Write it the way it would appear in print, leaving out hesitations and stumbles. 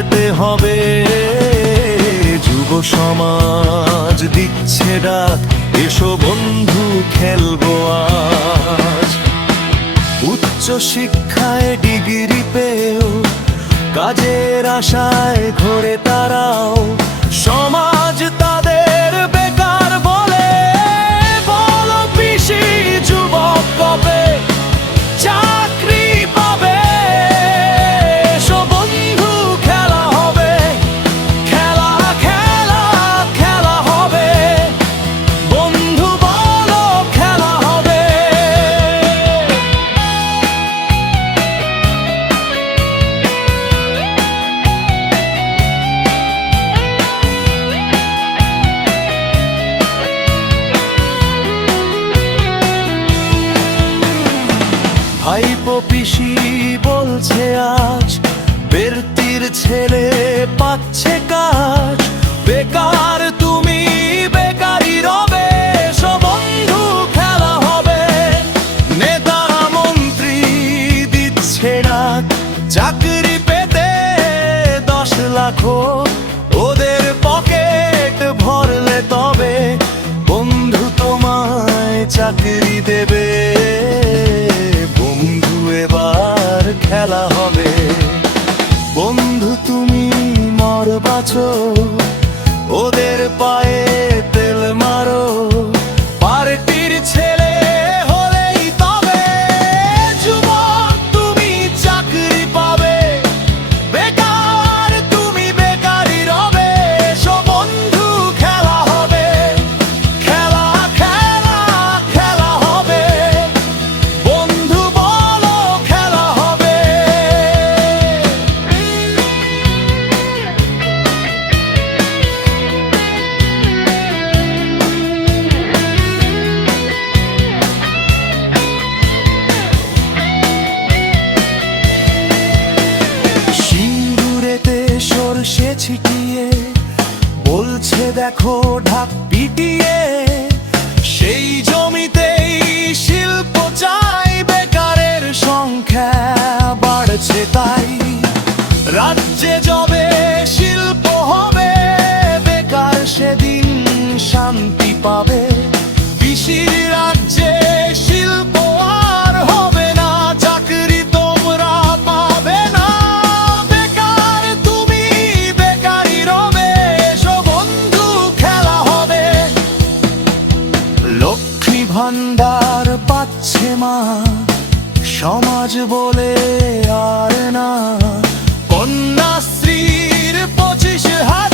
যেতে হবে। যুব সমাজ দিচ্ছে ডাক, এসো বন্ধু খেলবো আজ। উচ্চ শিক্ষায় ডিগ্রি পেও, কাজের আশায় ঘোরে তারাও, সমাজ তাদের বেকার বলে। বলো পিসি যুবক কবে চাকরি পাবে? এসো বন্ধু খেলা হবে, খেলা খেলা খেলা হবে। বন্ধু বলো খেলা হবে। ভাইপো পিসি বলছে আজ, বেরতির ছেলে পাচ্ছে কাজ। বেকার তুমি বেকারই রবে, এসো বন্ধু খেলা হবে। নেতা মন্ত্রী দিচ্ছে ডাক, চাকরি পেতে 10 লাখ ওদের পকেট ভরলে তবে বন্ধু তোমায় চাকরি দেবে। বন্ধু এবার খেলা হবে। বন্ধু তুমি মর বাঁচো, ওদের পায়ে তেল মারো। পার্টির ছেলে হলেই তবে যুবক তুমি চাকরি পাবে। বেকার তুমি বেকারই রবে, এসো বন্ধু খেলা হবে। খেলা খেলা খেলা হবে। বন্ধু বলো খেলা হবে। সিঁদুরেতে সরষে ছিটিয়ে বলছে দেখো ঢাক পিটিয়ে। সেই জমিতেই শিল্প চাই, বেকারের সংখ্যা বাড়ছে তাই। রাজ্যে যবে শিল্প হবে, বেকার সেদিন শান্তি পাবে। পিসির রাজ্যে শিল্প আর হবে না, চাকরি তোমরা পাবে না। বেকার তুমি বেকারই রবে, এসো বন্ধু খেলা হবে। লক্ষ্মী ভান্ডার পাচ্ছে মা, সমাজ বলে আর না। কন্যাশ্রীর 25,000